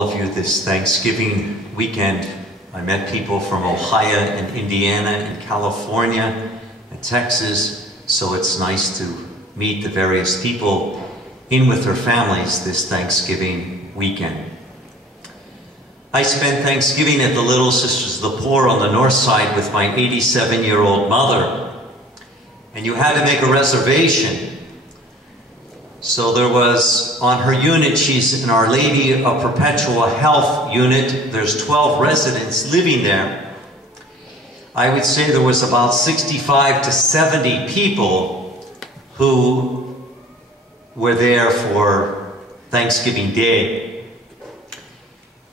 Of you this Thanksgiving weekend. I met people from Ohio and Indiana and California and Texas, so it's nice to meet the various people in with their families this Thanksgiving weekend. I spent Thanksgiving at the Little Sisters of the Poor on the north side with my 87-year-old mother, and you had to make a reservation. So there was, on her unit, she's in Our Lady of Perpetual Health unit. There's 12 residents living there. I would say there was about 65 to 70 people who were there for Thanksgiving Day.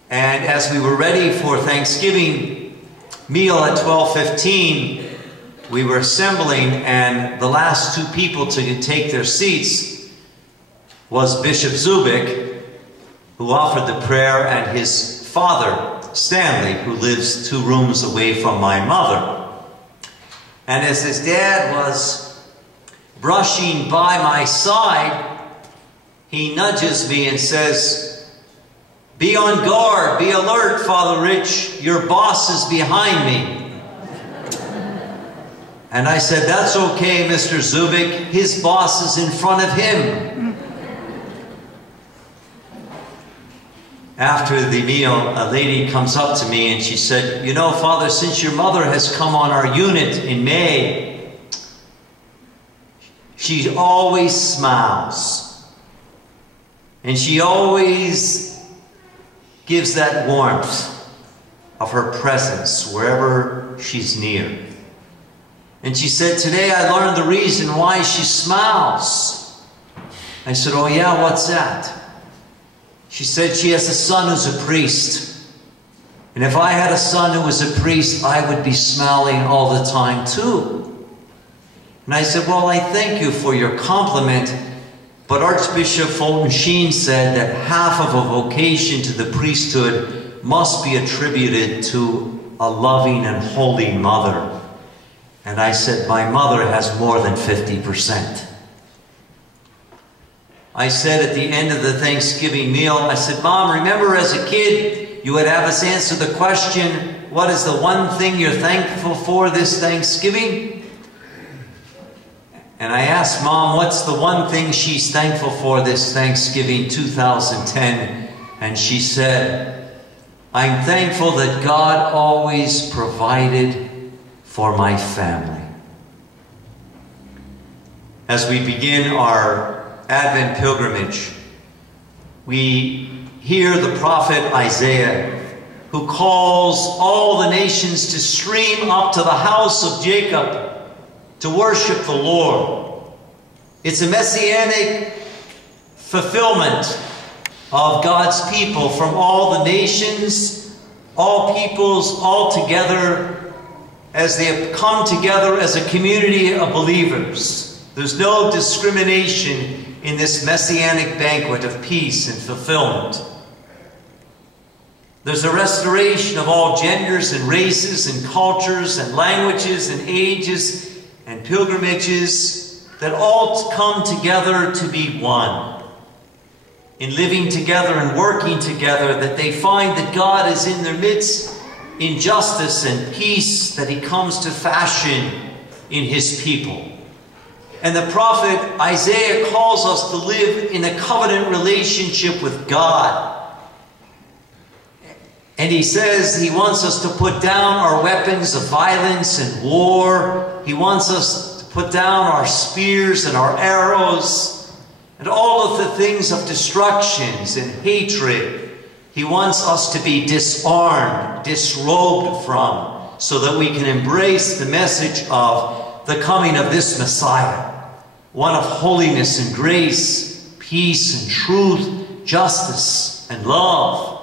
And as we were ready for Thanksgiving meal at 12:15, we were assembling, and the last two people to take their seats was Bishop Zubik, who offered the prayer, and his father, Stanley, who lives 2 rooms away from my mother. And as his dad was brushing by my side, he nudges me and says, "Be on guard, be alert, Father Rich, your boss is behind me." And I said, "That's okay, Mr. Zubik, his boss is in front of him." After the meal, a lady comes up to me and she said, "You know, Father, since your mother has come on our unit in May, she always smiles. And she always gives that warmth of her presence wherever she's near." And she said, "Today I learned the reason why she smiles." I said, "Oh yeah, what's that?" She said she has a son who's a priest. And if I had a son who was a priest, I would be smiling all the time too. And I said, "Well, I thank you for your compliment, but Archbishop Fulton Sheen said that half of a vocation to the priesthood must be attributed to a loving and holy mother." And I said, "My mother has more than 50%. I said at the end of the Thanksgiving meal, I said, "Mom, remember as a kid, you would have us answer the question, what is the one thing you're thankful for this Thanksgiving?" And I asked Mom, what's the one thing she's thankful for this Thanksgiving 2010? And she said, "I'm thankful that God always provided for my family." As we begin our Advent pilgrimage, we hear the prophet Isaiah, who calls all the nations to stream up to the house of Jacob to worship the Lord. It's a messianic fulfillment of God's people from all the nations, all peoples, all together, as they have come together as a community of believers. There's no discrimination in this messianic banquet of peace and fulfillment. There's a restoration of all genders and races and cultures and languages and ages and pilgrimages that all come together to be one. In living together and working together, that they find that God is in their midst in justice and peace that He comes to fashion in His people. And the prophet Isaiah calls us to live in a covenant relationship with God. And he says he wants us to put down our weapons of violence and war. He wants us to put down our spears and our arrows and all of the things of destructions and hatred. He wants us to be disarmed, disrobed from, so that we can embrace the message of the coming of this Messiah, one of holiness and grace, peace and truth, justice and love.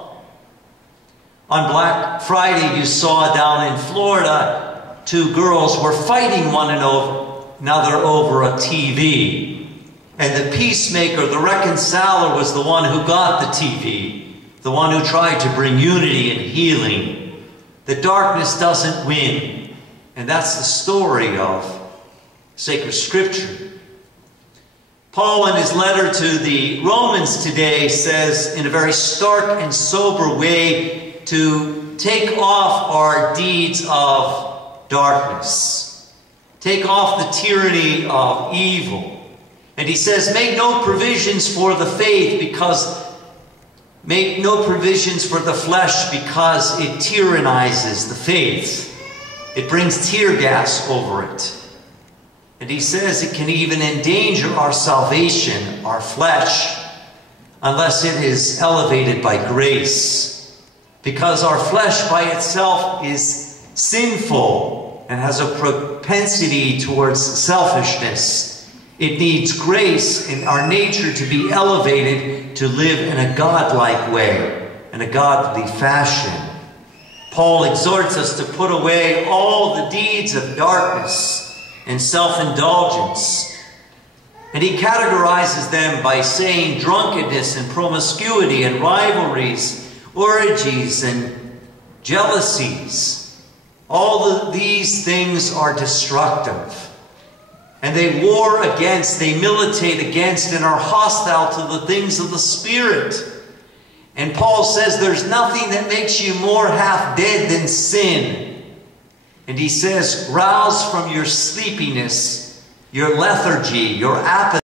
On Black Friday, you saw down in Florida, 2 girls were fighting one another over a TV. And the peacemaker, the reconciler, was the one who got the TV, the one who tried to bring unity and healing. The darkness doesn't win. And that's the story of sacred scripture. Paul, in his letter to the Romans today, says in a very stark and sober way to take off our deeds of darkness. Take off the tyranny of evil. And he says, make no provisions for the faith make no provisions for the flesh because it tyrannizes the faith. It brings tear gas over it. And he says it can even endanger our salvation, our flesh, unless it is elevated by grace. Because our flesh by itself is sinful and has a propensity towards selfishness. It needs grace in our nature to be elevated to live in a godlike way, in a godly fashion. Paul exhorts us to put away all the deeds of darkness and self-indulgence. And he categorizes them by saying drunkenness and promiscuity and rivalries, orgies and jealousies. All of these things are destructive. And they militate against and are hostile to the things of the Spirit. And Paul says there's nothing that makes you more half dead than sin. And he says, rouse from your sleepiness, your lethargy, your apathy.